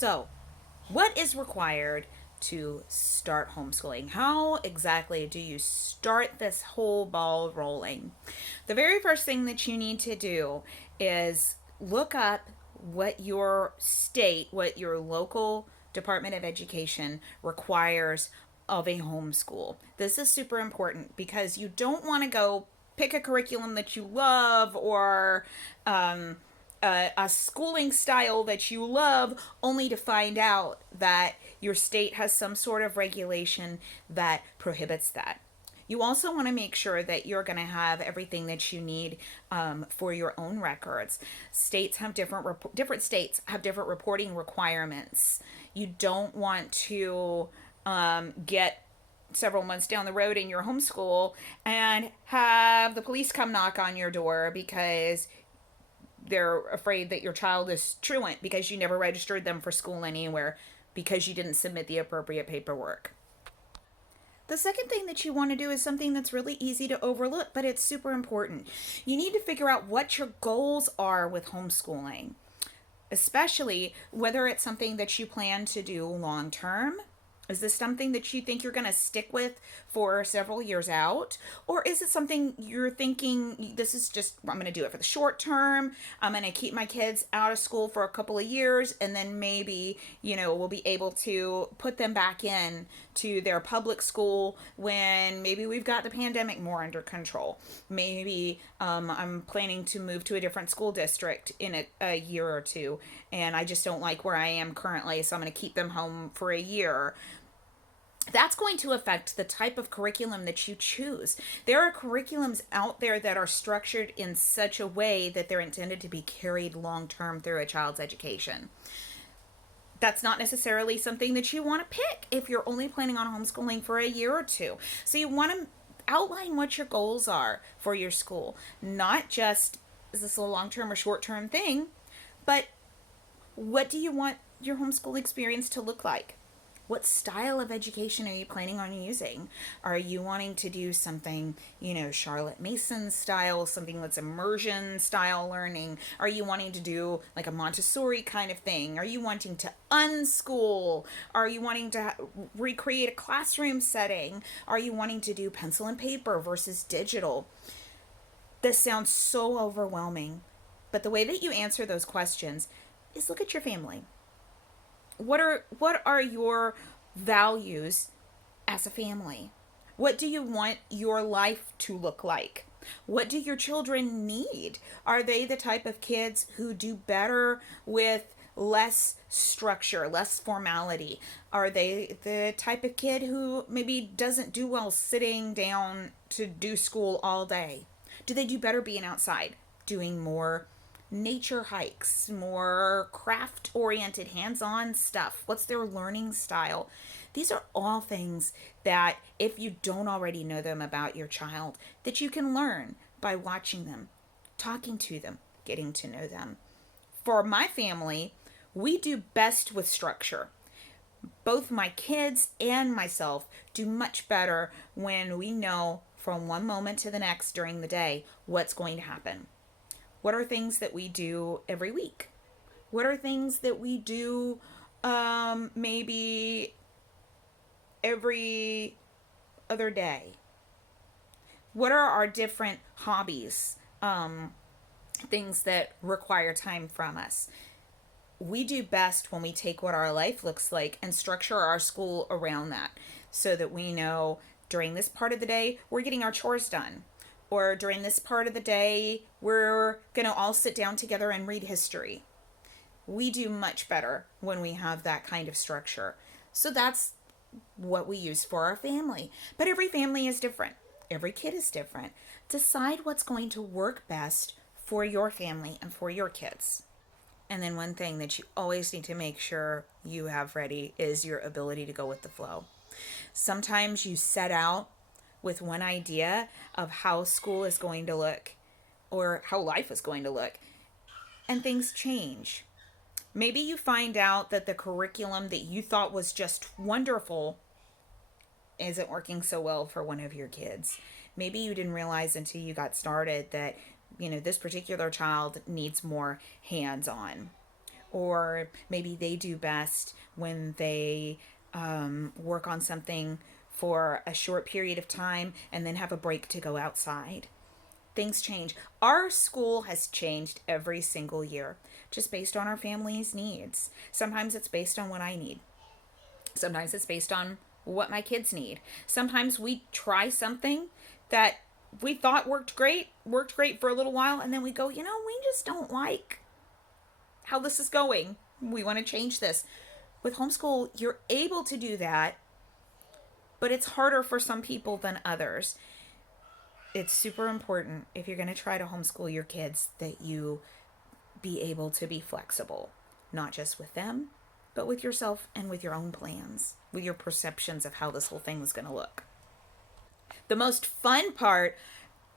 So, what is required to start homeschooling? How exactly do you start this whole ball rolling? The very first thing that you need to do is look up what your state, what your local Department of Education requires of a homeschool. This is super important because you don't want to go pick a curriculum that you love or a schooling style that you love only to find out that your state has some sort of regulation that prohibits that. You also want to make sure that you're going to have everything that you need for your own records. States have different states have different reporting requirements. You don't want to get several months down the road in your homeschool and have the police come knock on your door because they're afraid that your child is truant because you never registered them for school anywhere because you didn't submit the appropriate paperwork. The second thing that you want to do is something that's really easy to overlook, but it's super important. You need to figure out what your goals are with homeschooling, especially whether it's something that you plan to do long term. Is this something that you think you're going to stick with for several years out? Or is it something you're thinking, this is just, I'm going to do it for the short term. I'm going to keep my kids out of school for a couple of years and then maybe, we'll be able to put them back in to their public school when maybe we've got the pandemic more under control. Maybe I'm planning to move to a different school district in a year or two and I just don't like where I am currently, so I'm going to keep them home for a year. That's going to affect the type of curriculum that you choose. There are curriculums out there that are structured in such a way that they're intended to be carried long term through a child's education. That's not necessarily something that you want to pick if you're only planning on homeschooling for a year or two. So you want to outline what your goals are for your school. Not just, is this a long term or short term thing, but what do you want your homeschool experience to look like? What style of education are you planning on using? Are you wanting to do something, Charlotte Mason style, something that's immersion style learning? Are you wanting to do like a Montessori kind of thing? Are you wanting to unschool? Are you wanting to recreate a classroom setting? Are you wanting to do pencil and paper versus digital? This sounds so overwhelming, but the way that you answer those questions is look at your family. What are your values as a family? What do you want your life to look like? What do your children need? Are they the type of kids who do better with less structure, less formality? Are they the type of kid who maybe doesn't do well sitting down to do school all day? Do they do better being outside, doing more nature hikes, more craft oriented hands-on stuff? What's their learning style? These are all things that, if you don't already know them about your child, that you can learn by watching them, talking to them, getting to know them. For my family, we do best with structure. Both my kids and myself do much better when we know from one moment to the next during the day what's going to happen. What are things that we do every week? What are things that we do maybe every other day? What are our different hobbies? Things that require time from us. We do best when we take what our life looks like and structure our school around that so that we know during this part of the day we're getting our chores done. Or during this part of the day, we're going to all sit down together and read history. We do much better when we have that kind of structure. So that's what we use for our family. But every family is different. Every kid is different. Decide what's going to work best for your family and for your kids. And then one thing that you always need to make sure you have ready is your ability to go with the flow. Sometimes you set out with one idea of how school is going to look or how life is going to look, and things change. Maybe you find out that the curriculum that you thought was just wonderful isn't working so well for one of your kids. Maybe you didn't realize until you got started that, this particular child needs more hands-on. or maybe they do best when they work on something for a short period of time and then have a break to go outside. Things change. Our school has changed every single year just based on our family's needs. Sometimes it's based on what I need. Sometimes it's based on what my kids need. Sometimes we try something that we thought worked great for a little while, and then we go, we just don't like how this is going. We want to change this. With homeschool, you're able to do that, but it's harder for some people than others. It's super important if you're going to try to homeschool your kids that you be able to be flexible, not just with them, but with yourself and with your own plans, with your perceptions of how this whole thing is going to look. The most fun part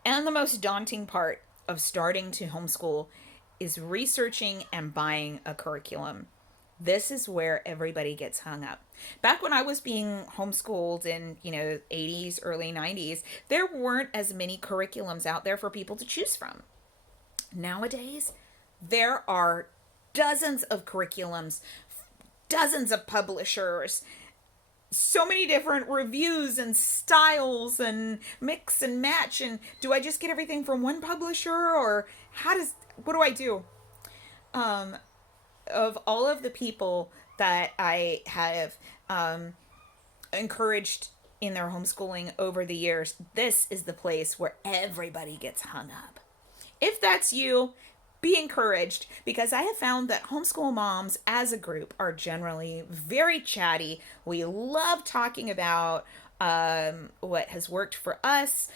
and the most daunting part of starting to homeschool is researching and buying a curriculum. This is where everybody gets hung up. Back when I was being homeschooled in, 80s, early 90s, there weren't as many curriculums out there for people to choose from. Nowadays, there are dozens of curriculums, dozens of publishers, so many different reviews and styles and mix and match. And do I just get everything from one publisher, or what do I do? Of all of the people that I have encouraged in their homeschooling over the years, this is the place where everybody gets hung up. If that's you, be encouraged, because I have found that homeschool moms as a group are generally very chatty. We love talking about what has worked for us,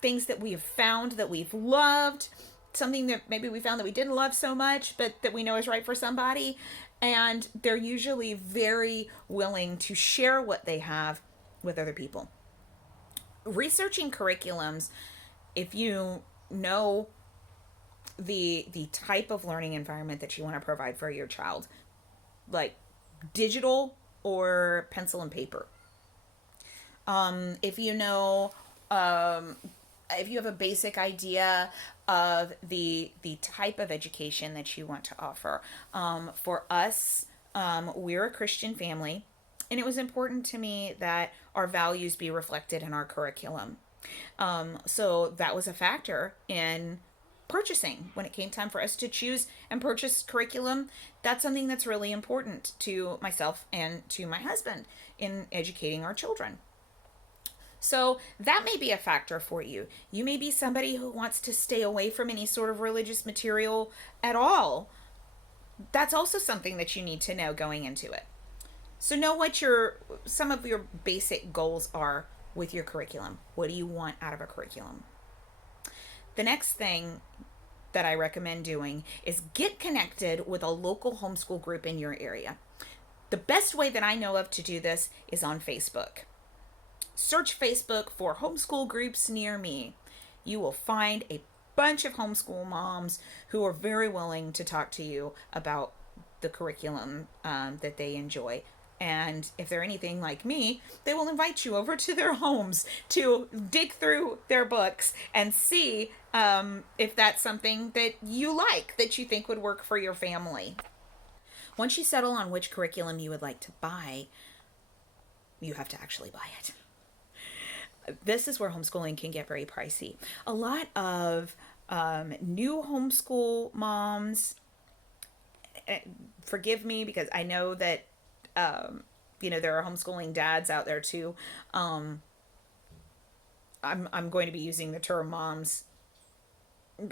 things that we have found that we've loved, something that maybe we found that we didn't love so much, but that we know is right for somebody. And they're usually very willing to share what they have with other people. Researching curriculums, if you know the type of learning environment that you want to provide for your child, like digital or pencil and paper. If you know, if you have a basic idea of the type of education that you want to offer. For us, we're a Christian family, and it was important to me that our values be reflected in our curriculum. So that was a factor in purchasing. When it came time for us to choose and purchase curriculum, that's something that's really important to myself and to my husband in educating our children. So that may be a factor for you. You may be somebody who wants to stay away from any sort of religious material at all. That's also something that you need to know going into it. So know what some of your basic goals are with your curriculum. What do you want out of a curriculum? The next thing that I recommend doing is get connected with a local homeschool group in your area. The best way that I know of to do this is on Facebook. Search Facebook for homeschool groups near me. You will find a bunch of homeschool moms who are very willing to talk to you about the curriculum that they enjoy. And if they're anything like me, they will invite you over to their homes to dig through their books and see if that's something that you like, that you think would work for your family. Once you settle on which curriculum you would like to buy, you have to actually buy it. This is where homeschooling can get very pricey. A lot of new homeschool moms, forgive me because I know that there are homeschooling dads out there too. I'm going to be using the term moms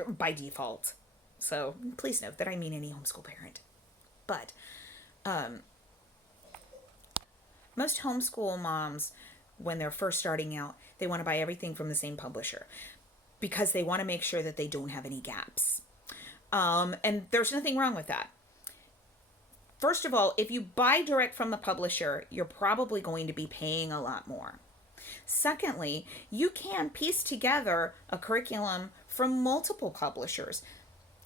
by default. So please note that I mean any homeschool parent. But most homeschool moms, when they're first starting out, they want to buy everything from the same publisher because they want to make sure that they don't have any gaps. And there's nothing wrong with that. First of all, if you buy direct from the publisher, you're probably going to be paying a lot more. Secondly, you can piece together a curriculum from multiple publishers.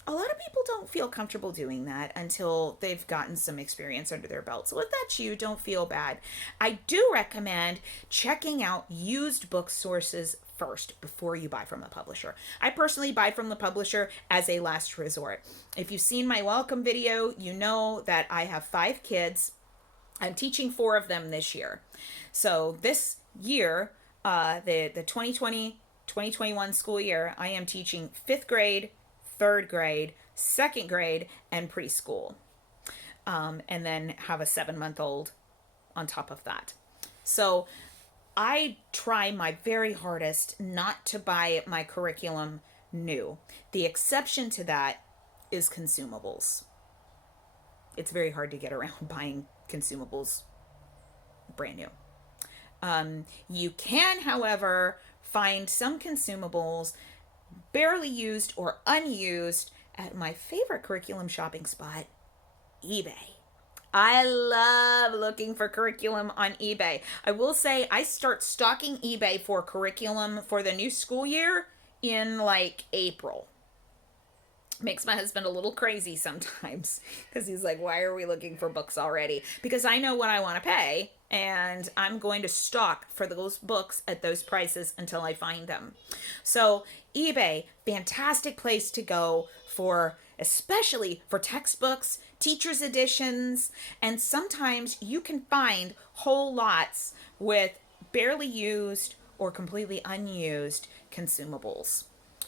A lot of people don't feel comfortable doing that until they've gotten some experience under their belt. So if that's you, don't feel bad. I do recommend checking out used book sources first before you buy from the publisher. I personally buy from the publisher as a last resort. If you've seen my welcome video, you know that I have 5 kids. I'm teaching 4 of them this year. So this year, the 2020-2021 school year, I am teaching 5th grade, 3rd grade, 2nd grade, and preschool. And then have a 7-month-old on top of that. So I try my very hardest not to buy my curriculum new. The exception to that is consumables. It's very hard to get around buying consumables brand new. You can, however, find some consumables barely used or unused at my favorite curriculum shopping spot, eBay. I love looking for curriculum on eBay. I will say I start stocking eBay for curriculum for the new school year in like April. Makes my husband a little crazy sometimes because he's like, why are we looking for books already? Because I know what I want to pay and I'm going to stock for those books at those prices until I find them. So eBay, fantastic place to go for, especially for textbooks, teacher's editions, and sometimes you can find whole lots with barely used or completely unused consumables.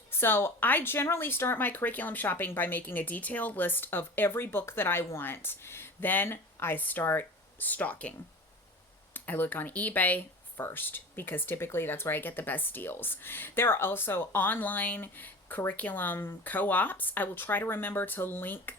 So I generally start my curriculum shopping by making a detailed list of every book that I want. Then I start stocking. I look on eBay first because typically that's where I get the best deals. There are also online curriculum co-ops. I will try to remember to link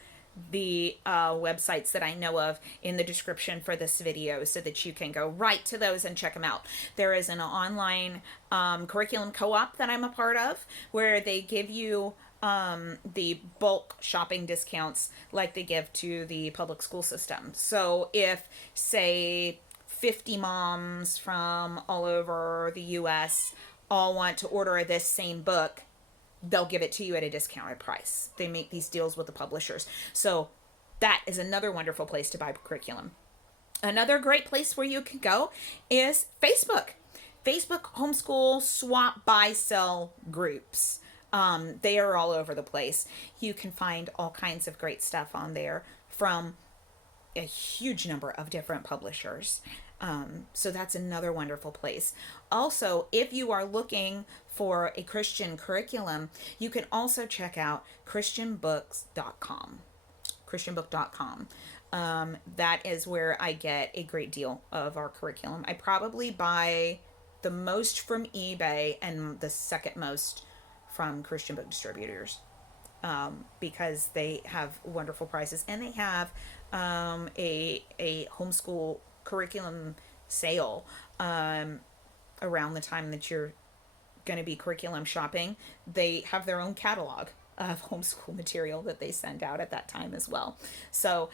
the websites that I know of in the description for this video so that you can go right to those and check them out. There is an online curriculum co-op that I'm a part of where they give you the bulk shopping discounts like they give to the public school system. So if, say, 50 moms from all over the US all want to order this same book, they'll give it to you at a discounted price. They make these deals with the publishers. So that is another wonderful place to buy curriculum. Another great place where you can go is Facebook. Facebook homeschool swap buy sell groups. They are all over the place. You can find all kinds of great stuff on there from a huge number of different publishers. So that's another wonderful place. Also, if you are looking for a Christian curriculum, you can also check out christianbooks.com. christianbook.com. That is where I get a great deal of our curriculum. I probably buy the most from eBay and the second most from Christian book distributors, because they have wonderful prices and they have a homeschool curriculum sale around the time that you're going to be curriculum shopping. They have their own catalog of homeschool material that they send out at that time as well. So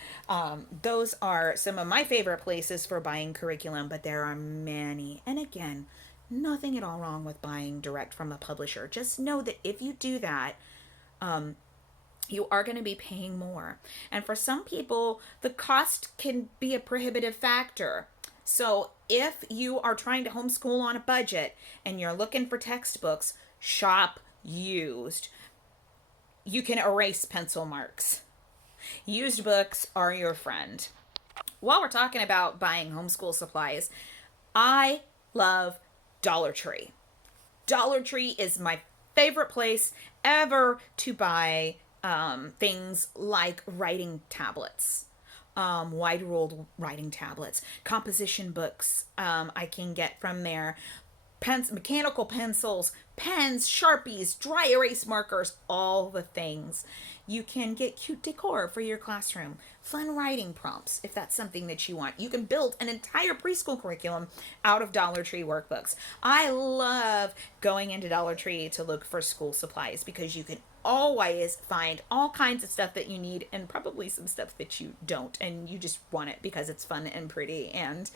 those are some of my favorite places for buying curriculum, but there are many. And again, nothing at all wrong with buying direct from a publisher. Just know that if you do that, you are going to be paying more. And for some people, the cost can be a prohibitive factor. So if you are trying to homeschool on a budget and you're looking for textbooks, shop used. You can erase pencil marks. Used books are your friend. While we're talking about buying homeschool supplies, I love Dollar Tree. Dollar Tree is my favorite place ever to buy things like writing tablets, wide ruled writing tablets, composition books. I can get from there. Mechanical pencils, pens, Sharpies, dry erase markers, all the things. You can get cute decor for your classroom, fun writing prompts if that's something that you want. You can build an entire preschool curriculum out of Dollar Tree workbooks. I love going into Dollar Tree to look for school supplies because you can always find all kinds of stuff that you need and probably some stuff that you don't, and you just want it because it's fun and pretty, and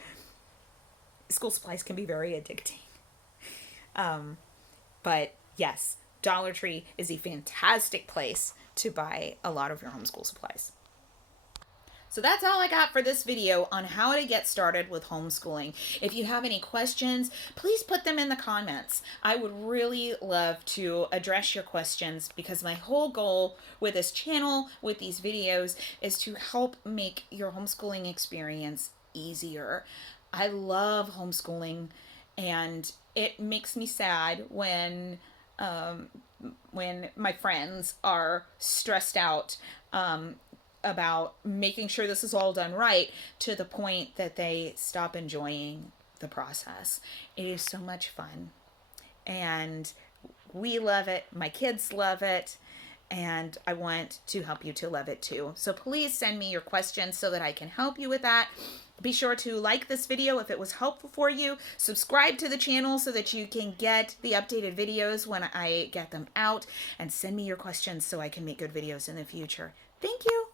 school supplies can be very addicting. But yes, Dollar Tree is a fantastic place to buy a lot of your homeschool supplies. So that's all I got for this video on how to get started with homeschooling. If you have any questions, please put them in the comments. I would really love to address your questions because my whole goal with this channel, with these videos, is to help make your homeschooling experience easier. I love homeschooling, and it makes me sad when my friends are stressed out about making sure this is all done right, to the point that they stop enjoying the process. It is so much fun, and we love it. My kids love it, and I want to help you to love it too. So please send me your questions so that I can help you with that. Be sure to like this video if it was helpful for you. Subscribe to the channel so that you can get the updated videos when I get them out. And send me your questions so I can make good videos in the future. Thank you.